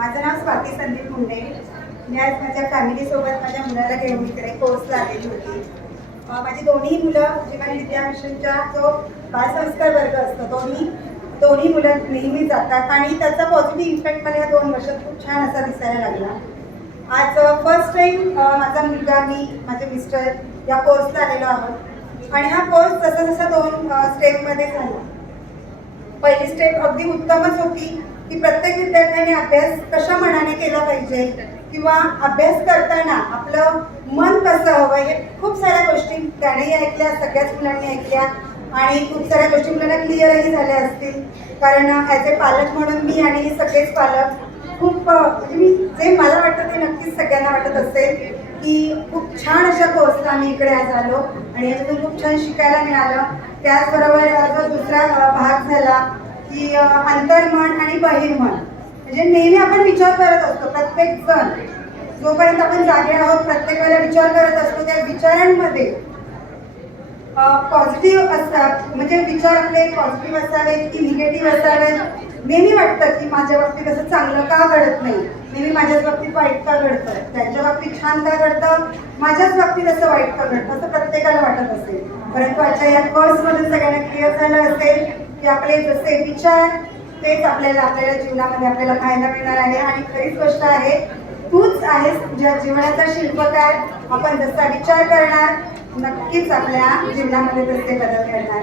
माझं नाव स्वाती संदीप मुंडे. मी आज माझ्या फॅमिलीसोबत माझ्या मुलाला घेऊन इकडे कोर्सला आलेली होती. माझी दोन्ही मुलं जीवन विद्या मिशनच्या जो बालसंस्कार वर्ग असतो दोन्ही दोन्ही मुलं नेहमी जातात आणि त्याचा पॉझिटिव्ह इम्पॅक्ट मला या दोन वर्षात खूप छान असा दिसायला लागला. आज फर्स्ट टाइम माझा मुलगा मी माझे मिस्टर या कोर्सला आलेलो आहोत. आणि हा कोर्स जसा जसा दोन स्टेपमध्ये झाला पहिली स्टेप अगदी उत्तमच होती की प्रत्येक विद्यार्थ्याने अभ्यास कशा मनाने केला पाहिजे किंवा अभ्यास करताना आपलं मन कसं हवं हे खूप साऱ्या गोष्टी त्यानेही ऐकल्या सगळ्याच मुलांनी ऐकल्या आणि खूप साऱ्या गोष्टी मुलांना क्लिअरही झाल्या असतील. कारण ॲज ए पालक म्हणून मी आणि सगळेच पालक खूप म्हणजे मी जे मला वाटतं ते नक्कीच सगळ्यांना वाटत असेल की खूप छान अशा कोर्सला आम्ही इकडे आज आलो आणि याच्यातून खूप छान शिकायला मिळालं. त्याचबरोबर अ, जो दुसरा भाग झाला की अंतर्मन आणि बहिर्मन. म्हणजे नेहमी आपण विचार करत असतो प्रत्येक जण. जोपर्यंत आपण जागे आहोत प्रत्येक वेळेला विचार करत असतो त्या विचारांमध्ये पॉझिटिव्ह असतात म्हणजे विचार आपले पॉझिटिव्ह असावेत की निगेटिव्ह असावेत. नेहमी वाटतं की माझ्या बाबतीत असं चांगलं का घडत नाही? नेहमी माझ्याच बाबतीत वाईट का घडतं? त्यांच्या बाबतीत छान का घडतं? माझ्याच बाबतीत असं वाईट का घडतं? असं प्रत्येकाला वाटत असेल. परंतु आजच्या या कोर्समधून सगळ्यांना क्लिअर झालं असेल की आपले जसे विचार तेच आपल्याला आपल्याला जीवनामध्ये आपल्याला पाहायला मिळणार आहे. आणि खरीच गोष्ट आहे तूच आहेस तुझ्या जीवनाचा शिल्पकार. आपण जसा विचार करणार नक्कीच आपल्या जीवनामध्ये तसे बदल करणार